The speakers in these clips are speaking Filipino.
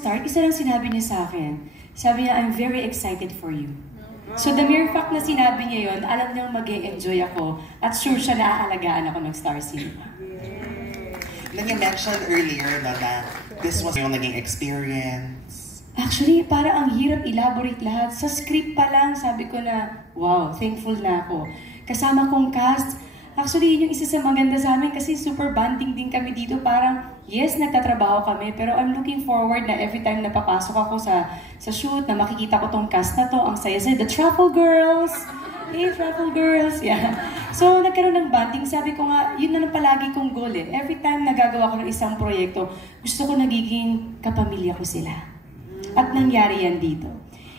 Start, isa lang sinabi niya sa akin. Sabi niya, I'm very excited for you. So the mere fact na sinabi niya yun, alam niyang mag-e-enjoy ako at sure siya na aalagaan ako ng Star Cinema. Then you mentioned earlier na this was yung naging experience. Actually, parang ang hirap elaborate lahat. Sa script pa lang, sabi ko na, wow, thankful na ako. Kasama kong cast, actually, yun yung isa sa maganda sa amin kasi super bonding din kami dito. Parang, yes, nagtatrabaho kami, pero I'm looking forward na every time na papasok ako sa shoot, na makikita ko tong cast na to, ang saya-saya, the Truffle Girls! Hey, Truffle Girls! Yeah. So, nagkaroon ng bonding. Sabi ko nga, yun na lang palagi kong goal eh. Every time nagagawa ko ng isang proyekto, gusto ko nagiging kapamilya ko sila. At nangyari yan dito.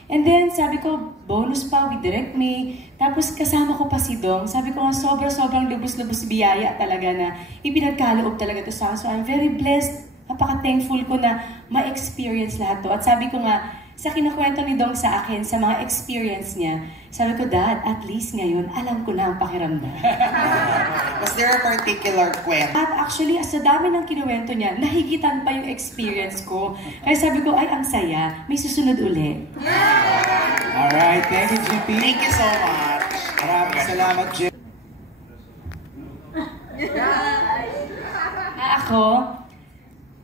And then, sabi ko, bonus pa with Direct May. Tapos kasama ko pa si Dong. Sabi ko nga, sobrang lubos-lubos biyaya talaga na ipinagkaloob talaga to sa akin. So I'm very blessed. Napaka-thankful ko na ma-experience lahat to. At sabi ko nga, sa kinakwento ni Dong sa akin, sa mga experience niya, sabi ko, Dad, at least ngayon, alam ko na ang pakiramdam. Was there a particular kwento? At actually, sa dami ng kinuwento niya, nahigitan pa yung experience ko. Kaya sabi ko, ay, ang saya, may susunod uli. Alright, thank you, GP. Thank you so much. Maraming salamat, Jim. Ako,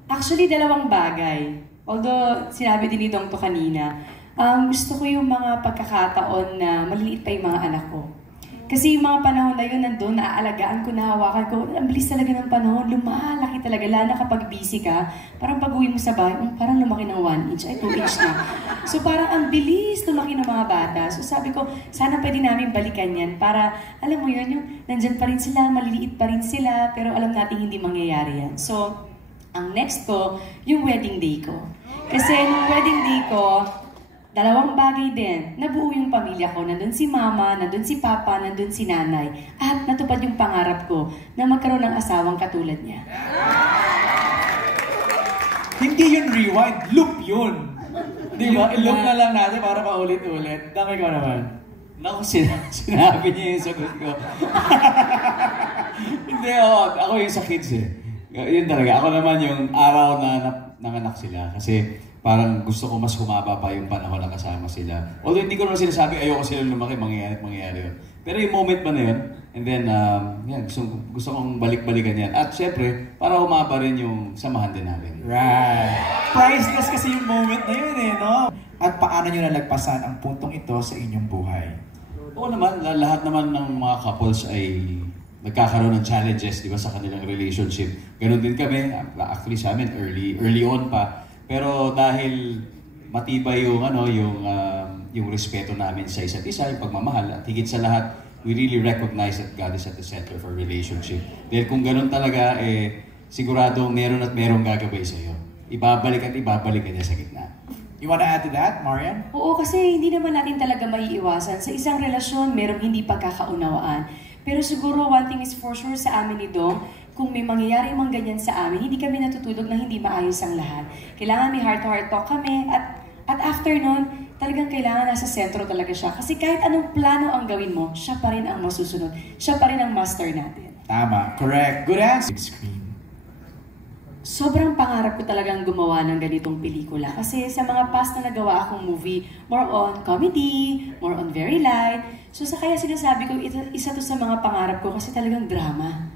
actually, dalawang bagay. Although, sinabi din ni Dong to kanina, gusto ko yung mga pagkakataon na maliliit pa yung mga anak ko. Kasi yung mga panahon na yun, nandun, naaalagaan ko, nahawakan ko, ang bilis talaga ng panahon, lumalaki talaga. Lalo na kapag busy ka, parang pag-uwi mo sa bahay, parang lumaki ng 1 inch, ay 2 inch na. So parang ang bilis lumaki ng mga bata. So sabi ko, sana pwede namin balikan yan para, alam mo yun, yung nandyan pa rin sila, maliliit pa rin sila, pero alam natin hindi mangyayari yan. So, ang next ko, yung wedding day ko. Kasi nung wedding day ko, dalawang bagay din. Nabuo yung pamilya ko. Nandun si mama, nandun si papa, nandun si nanay. At natupad yung pangarap ko na magkaroon ng asawang katulad niya. Hindi yun rewind, loop yun. Di ba? I-loop na lang natin para paulit-ulit. Dami ko naman. Naku, sinabi niya yung sagot ko. Hindi, ako yung sa kids eh. Yun talaga. Ako naman yung araw na nanganak sila. Kasi parang gusto ko mas humaba pa yung panahon na kasama sila. Although hindi ko naman sinasabi, ayoko sila lumaki, mangyayari yun. Pero yung moment pa na yun, and then, yan, gusto kong balik-balikan yan. At syempre, para humaba rin yung samahan din namin. Right. Priceless kasi yung moment na yun eh, no? At paano nyo nalagpasan ang puntong ito sa inyong buhay? Oo naman, lahat naman ng mga couples ay nagkakaroon ng challenges, di ba, sa kanilang relationship. Ganon din kami, actually sa amin, early on pa. Pero dahil matibay yung yung respeto namin sa isa't isa, yung pagmamahal, at higit sa lahat, we really recognize that God is at the center of our relationship. Dahil kung ganon talaga, sigurado meron at merong gagabay sa'yo. Ibabalik at ibabalik ka niya sa gitna. You wanna add to that, Marian? Oo, kasi hindi naman natin talaga maiiwasan. Sa isang relasyon, merong hindi pagkakaunawaan. Pero siguro, one thing is for sure sa amin ni Dong, kung may mangyayari mang ganyan sa amin, hindi kami natutulog na hindi maayos ang lahat. Kailangan may heart-to-heart talk kami at after nun, talagang kailangan nasa sentro talaga siya. Kasi kahit anong plano ang gawin mo, siya pa rin ang masusunod. Siya pa rin ang master natin. Tama, correct. Good answer. Screen. Sobrang pangarap ko talagang gumawa ng ganitong pelikula. Kasi sa mga past na nagawa akong movie, more on comedy, more on very light. So sa kaya sinasabi ko, isa to sa mga pangarap ko kasi talagang drama.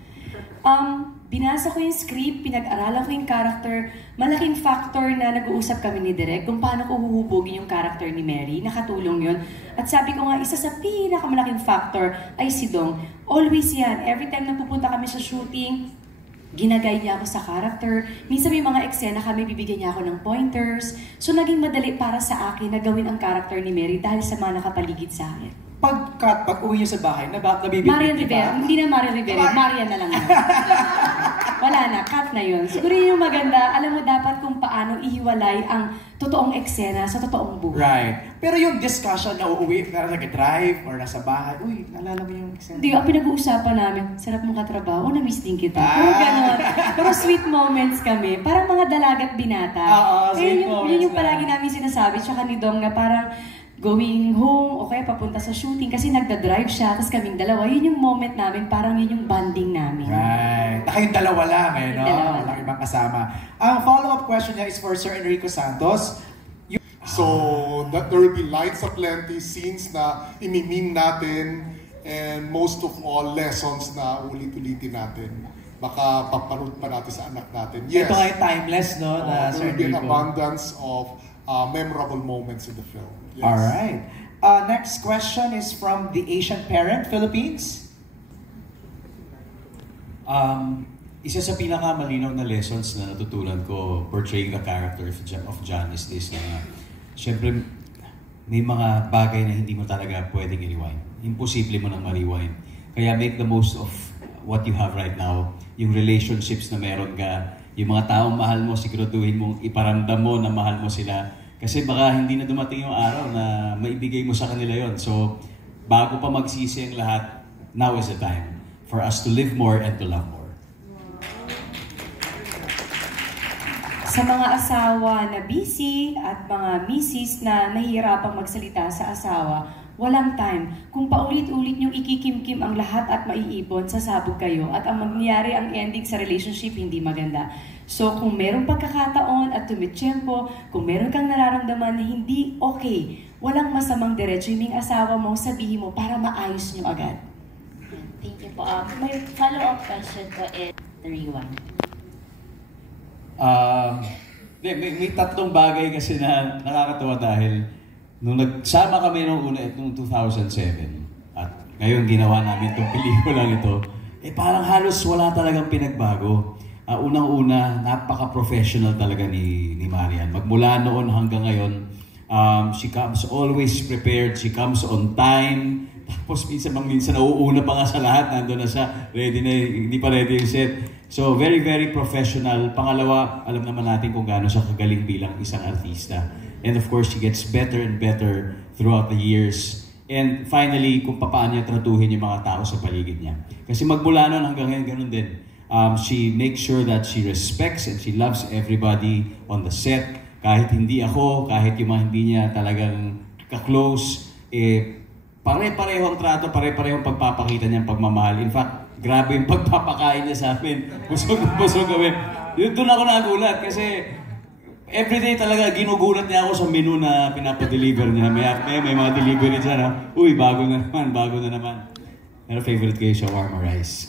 Binasa ko yung script, pinag-aralan ko yung character. Malaking factor na nag-uusap kami ni Direk kung paano ko huhubugin yung character ni Mary. Nakatulong yun. At sabi ko nga, isa sa pinakamalaking factor ay si Dong. Always yan. Every time na pupunta kami sa shooting, ginagay niya ako sa character. Minsan may mga eksena kami, bibigyan niya ako ng pointers. So naging madali para sa akin na gawin ang character ni Mary dahil sa mga nakapaligid sa akin. Pag-uwi niyo sa bahay, nabibigyan Marian Rivera. Hindi na Marian Rivera. Marian na lang na. Wala na, cut na yun. Siguro yun yung maganda, alam mo dapat kung paano ihiwalay ang totoong eksena sa totoong buhay. Right. Pero yung discussion na uuwi, na nag-drive or nasa bahay, uy, naalala mo yung eksena? Hindi, ang pinag-uusapan namin, sarap mong katrabaho, na-miss din kita. Pero gano'n. Pero sweet moments kami. Parang mga dalagat binata. Oo, sweet moments yun yung palagi namin sinasabi, tsaka ni Dong na parang, going home o kaya papunta sa shooting kasi nagda-drive siya, tapos kaming dalawa. Yun yung moment namin, parang yun yung bonding namin. Right. Kayong dalawa lang eh, no? Dalawa. Walang ibang kasama. Ang follow-up question niya is for Sir Enrico Santos. So, that there will be lights aplenty, scenes na imimim natin, and most of all, lessons na ulit-ulitin natin. Baka papanood pa natin sa anak natin. Yes. Ito ay timeless, no? Na There Sir will be an Enrico. abundance of memorable moments in the film. Yes. All right. Next question is from the Asian Parent, Philippines. Isa sa pinakamalinaw na lessons na natutunan ko portraying the character of John is this na syempre may mga bagay na hindi mo talaga pwedeng i-rewind. Imposible mo nang ma-rewind. Kaya make the most of what you have right now. Yung relationships na meron ka, yung mga taong mahal mo, siguraduhin mong iparamdam mo na mahal mo sila. Kasi baka hindi na dumating yung araw na maibigay mo sa kanila yon. So, bago pa magsisi ang lahat, now is the time for us to live more and to love more. Sa mga asawa na busy at mga misis na nahihirapang magsalita sa asawa, walang time. Kung paulit-ulit niyong ikikimkim ang lahat at maiipon, sasabog kayo at ang mangyayari ang ending sa relationship hindi maganda. So kung merong pagkakataon at tumitsyempo, kung meron kang nararamdaman na hindi okay, walang masamang diretso yung asawa mo, sabihin mo para maayos niyo agad. Thank you po. May follow-up question po is the rewind. May tatlong bagay kasi na nakakatawa dahil nung nagsama kami nung una, nung 2007, at ngayon ginawa namin itong pelikulang ito, parang halos wala talagang pinagbago. Unang-una, napaka-professional talaga ni Marian. Magmula noon hanggang ngayon, she comes always prepared, she comes on time, tapos minsan nauuna pa nga sa lahat, nandun na siya, ready na, hindi pa ready yung set. So, very, very professional. Pangalawa, alam naman natin kung gaano siya kagaling bilang isang artista. And of course, she gets better and better throughout the years. And finally, kung paano niya tratuhin yung mga tao sa paligid niya. Kasi magmula noon hanggang ngayon, ganun din. She makes sure that she respects and she loves everybody on the set. Kahit hindi ako, kahit yung mga hindi niya talagang ka-close, pare-pareho ang trato, pare-pareho ang pagpapakita niya ng pagmamahal. In fact, grabe yung pagpapakain niya sa amin. Busog na busog kami. Doon ako nagulat kasi everyday talaga ginugulat niya ako sa menu na pinapadeliver niya. May mga delivery dyan na, uy, bago na naman. Pero favorite ko yung shawarma rice.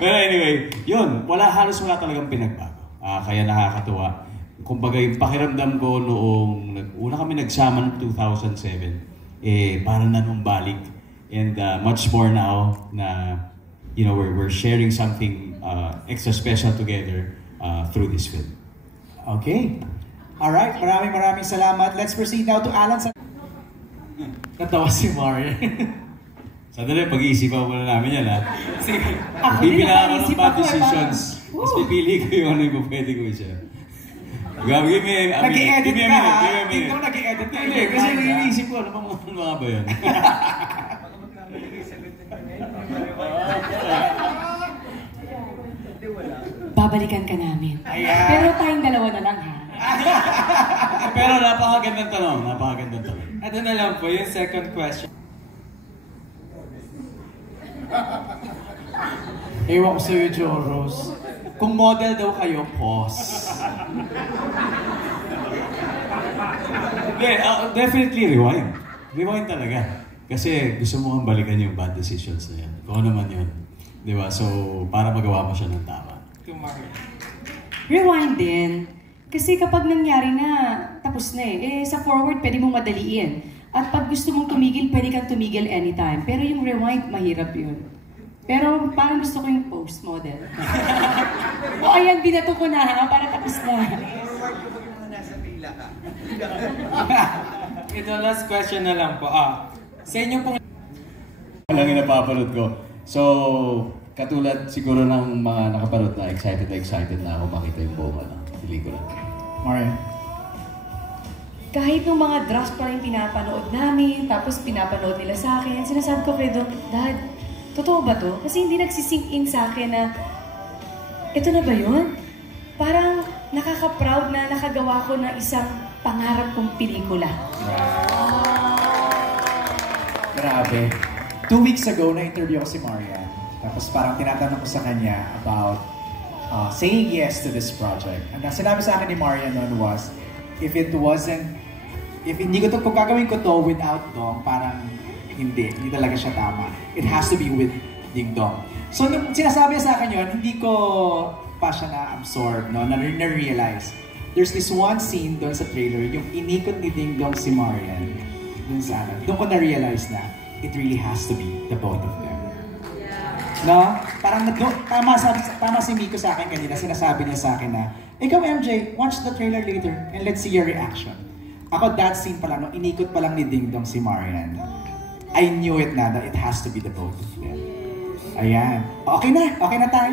Pero anyway, yun, halos wala talagang pinagbago. Kaya nakakatuwa. Kumbaga yung pakiramdam ko noong una kami nagsama noong 2007, parang nanumbalik. And much more now na we're sharing something extra special together through this film. Okay. Alright, maraming salamat. Let's proceed now to Alan. Natawa si Marian. Sandali, pag-iisipan muna namin yan, ha? Sige. Pipila ako ng bad decisions. Tapos pipili ko yung ano yung pwede ko siya. Give me a minute. Nag-i-edit Give me a ka, minute. ha? Give me a Hindi minute. ko nag-i-edit ka. Hindi, kasi iniisip ko, ano mga ba yun? Babalikan ka namin. Ayan. Pero tayong dalawa na lang, ha? Pero napakagandang tanong. Ito na lang po, yung second question. Ewan ko sa'yo, Joros. Kung model daw kayo, pause. Definitely rewind. Rewind talaga. Kasi gusto mo kang balikan yung bad decisions na yan. Kung ano man yun. Di ba? So, para magawa mo siya ng tama. Rewind din. Kasi kapag nangyari na, tapos na sa forward, pwede mong madaliin. At pag gusto mong tumigil, pwede kang tumigil anytime. Pero yung rewind, mahirap yun. Pero parang gusto ko yung post-model. Ayan, binato ko na, ha? Para tapos na. Ito, last question na lang po. Sa inyo pong... Lang yung napapanood ko. So, katulad siguro ng mga nakapanood na excited na ako makita yung buong pelikula. Marian. Kahit nung mga drafts pa rin pinapanood namin, tapos pinapanood nila sa akin, sinasabi ko kay Don, Dad, totoo ba to? Kasi hindi nagsisink in sa akin na, ito na ba yun? Parang nakaka-proud na nakagawa ko ng isang pangarap kong pelikula. Grabe. 2 weeks ago, na-interview ko si Marian. Tapos parang tinatanong ko sa kanya about saying yes to this project. And ang sinabi sa akin ni Marian noon was, if hindi ko to, kung gagawin ko to without Dong, parang hindi talaga siya tama. It has to be with Ding Dong. So nung sinasabi niya sa akin yun, hindi ko pa siya na-absorb, no? Na-realize. There's this one scene doon sa trailer, yung inikot ni Ding Dong si Marian. Doon ko na-realize na it really has to be the both of them. No? Parang tama si Miko sa akin kanina, sinasabi niya sa akin na, ikaw MJ, watch the trailer later and let's see your reaction. Ako that scene pa lang, no, inikot pa lang ni Ding Dong si Marian. I knew it na that it has to be the both of them. Ayan. Okay na tayo.